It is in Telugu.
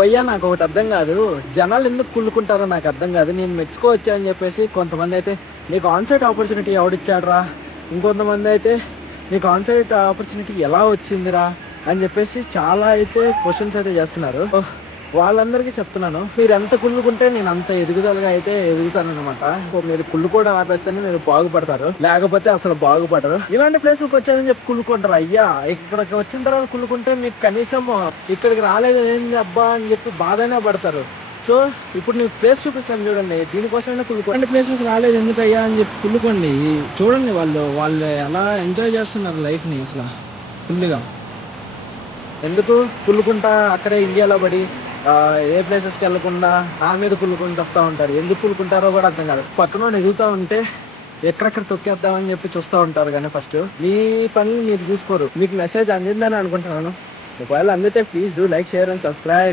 భయ్యా నాకు ఒకటి అర్థం కాదు, జనాలు ఎందుకు కుళ్ళుకుంటారో నాకు అర్థం కాదు. నేను మెక్సికో వచ్చా అని చెప్పేసి కొంతమంది అయితే నీకు ఆన్సైట్ ఆపర్చునిటీ ఎవడిచ్చాడ్రా, ఇంకొంతమంది అయితే నీకు ఆన్సైట్ ఆపర్చునిటీ ఎలా వచ్చిందిరా అని చెప్పేసి చాలా అయితే క్వశ్చన్స్ అయితే చేస్తున్నారు. వాళ్ళందరికీ చెప్తున్నాను, మీరు ఎంత కుళ్ళుకుంటే నేను అంత ఎదుగుదలగా అయితే ఎదుగుతాను అనమాట. మీరు కుళ్ళుకోవడం ఆపేస్తేనే మీరు బాగుపడతారు, లేకపోతే అసలు బాగుపడరు. ఇలాంటి ప్లేస్లకు వచ్చారని చెప్పి కుళ్ళుకుంటారు. అయ్యా ఇక్కడికి వచ్చిన తర్వాత కుళ్ళుకుంటే మీకు కనీసం ఇక్కడికి రాలేదు ఏంది అబ్బా అని చెప్పి బాధనే పడతారు. సో ఇప్పుడు నీకు ప్లేస్ చూపిస్తాను చూడండి, దీనికోసమైనా కుళ్ళుకోండి. ప్లేసెస్ రాలేదు ఎందుకయ్యా అని చెప్పి కుళ్ళుకోండి. చూడండి వాళ్ళు ఎలా ఎంజాయ్ చేస్తున్నారు లైఫ్ని అసలు ఫుల్గా. ఎందుకు కుళ్ళుకుంటా అక్కడే ఇండియాలో పడి ఏ ప్లేసెస్కి వెళ్ళకుండా నా మీద కుళ్ళుకుంటూ వస్తూ ఉంటారు. ఎందుకు కుళ్ళుకుంటారో కూడా అర్థం కాదు. పక్కన ఎదుగుతూ ఉంటే ఎక్కడెక్కడ తొక్కేద్దామని చెప్పి చూస్తూ ఉంటారు, కానీ ఫస్ట్ మీ పనులు మీరు చూసుకోరు. మీకు మెసేజ్ అందిందని అనుకుంటున్నాను. ఒకవేళ అందితే please do like, share and subscribe.